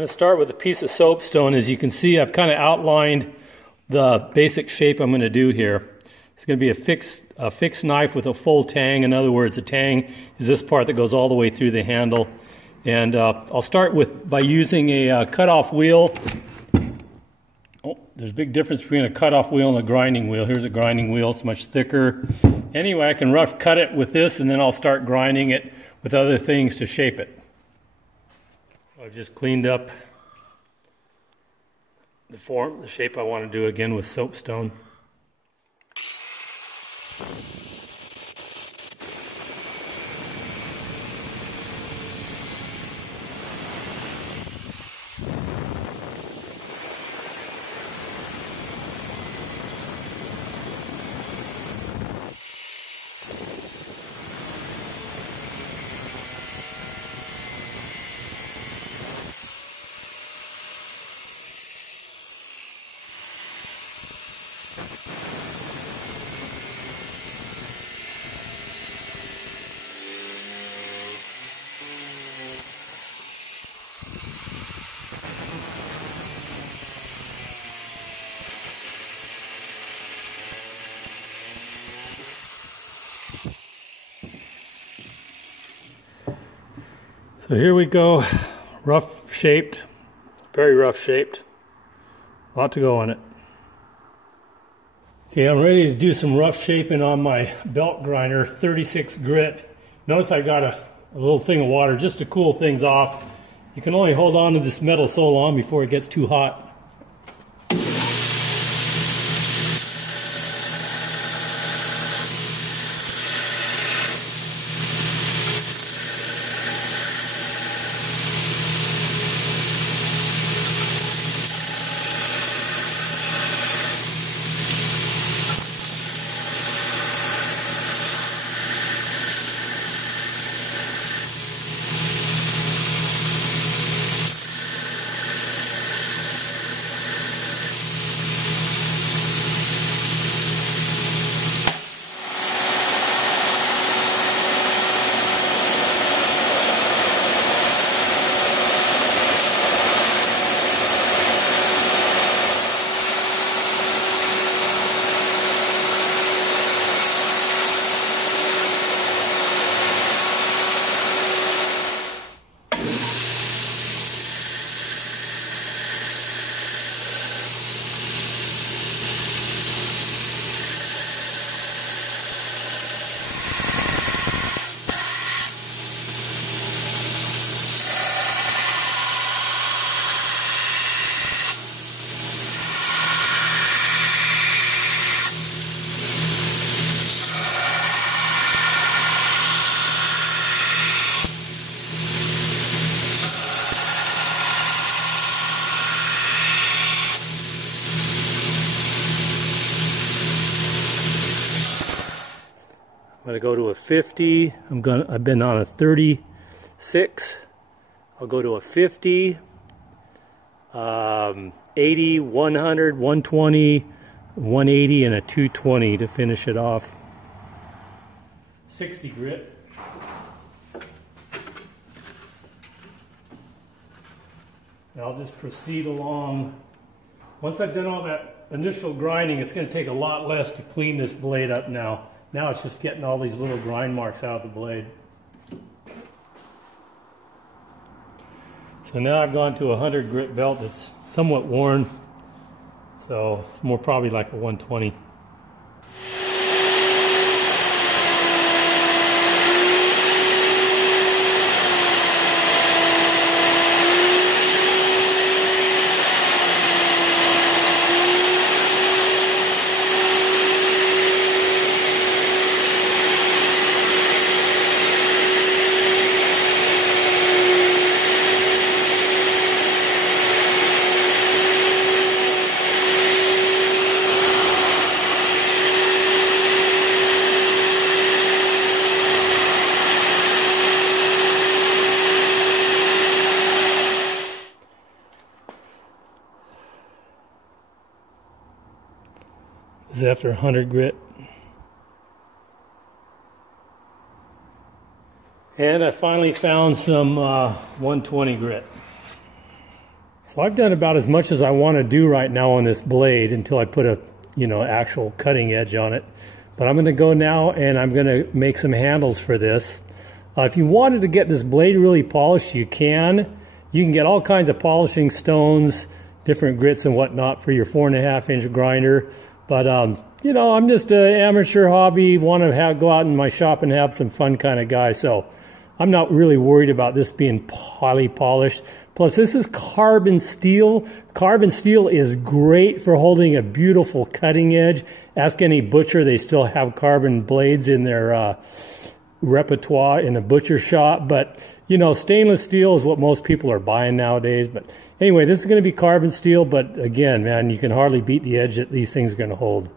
going to start with a piece of soapstone. As you can see, I've kind of outlined the basic shape I'm going to do here. It's going to be a fixed knife with a full tang. In other words, a tang is this part that goes all the way through the handle. And I'll start by using a cutoff wheel. Oh, there's a big difference between a cutoff wheel and a grinding wheel. Here's a grinding wheel, it's much thicker. Anyway, I can rough cut it with this, and then I'll start grinding it with other things to shape it. I've just cleaned up the shape I want to do again with soapstone. So here we go, rough shaped, very rough shaped, a lot to go on it. Okay, I'm ready to do some rough shaping on my belt grinder, 36 grit. Notice I got a little thing of water just to cool things off. You can only hold on to this metal so long before it gets too hot. I'm going to go to a 50. I've been on a 36. I'll go to a 50, 80, 100, 120, 180, and a 220 to finish it off. 60 grit. And I'll just proceed along. Once I've done all that initial grinding, it's going to take a lot less to clean this blade up now. Now it's just getting all these little grind marks out of the blade. So now I've gone to a 100 grit belt that's somewhat worn. So it's more probably like a 120. This is after 100 grit. And I finally found some 120 grit. So I've done about as much as I want to do right now on this blade until I put a, actual cutting edge on it. But I'm going to go now and I'm going to make some handles for this. If you wanted to get this blade really polished, you can. You can get all kinds of polishing stones, different grits and whatnot for your 4.5-inch grinder. But, I'm just an amateur hobby, want to go out in my shop and have some fun kind of guy. So I'm not really worried about this being highly polished. Plus, this is carbon steel. Carbon steel is great for holding a beautiful cutting edge. Ask any butcher, they still have carbon blades in their repertoire in a butcher shop. But, stainless steel is what most people are buying nowadays. But anyway, this is going to be carbon steel. But again, man, you can hardly beat the edge that these things are going to hold.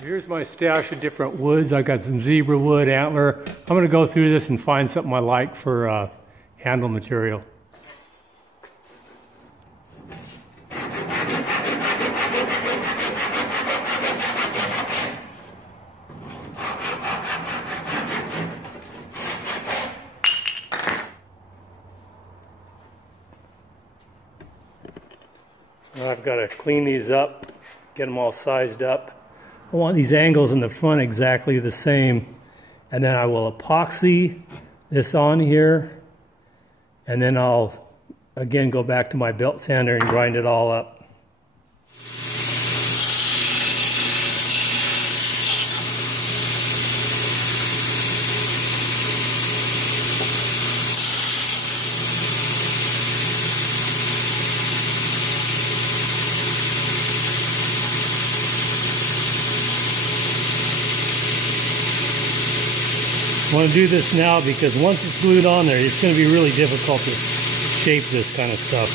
Here's my stash of different woods. I've got some zebra wood, antler. I'm going to go through this and find something I like for handle material. Now I've got to clean these up, get them all sized up. I want these angles in the front exactly the same. And then I will epoxy this on here. And then I'll, again, go back to my belt sander and grind it all up. I want to do this now because once it's glued on there, it's going to be really difficult to shape this kind of stuff.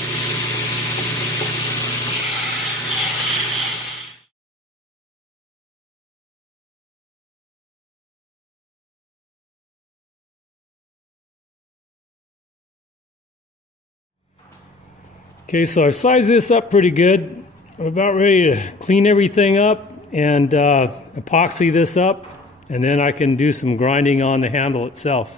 Okay, so I've sized this up pretty good. I'm about ready to clean everything up and epoxy this up. And then I can do some grinding on the handle itself.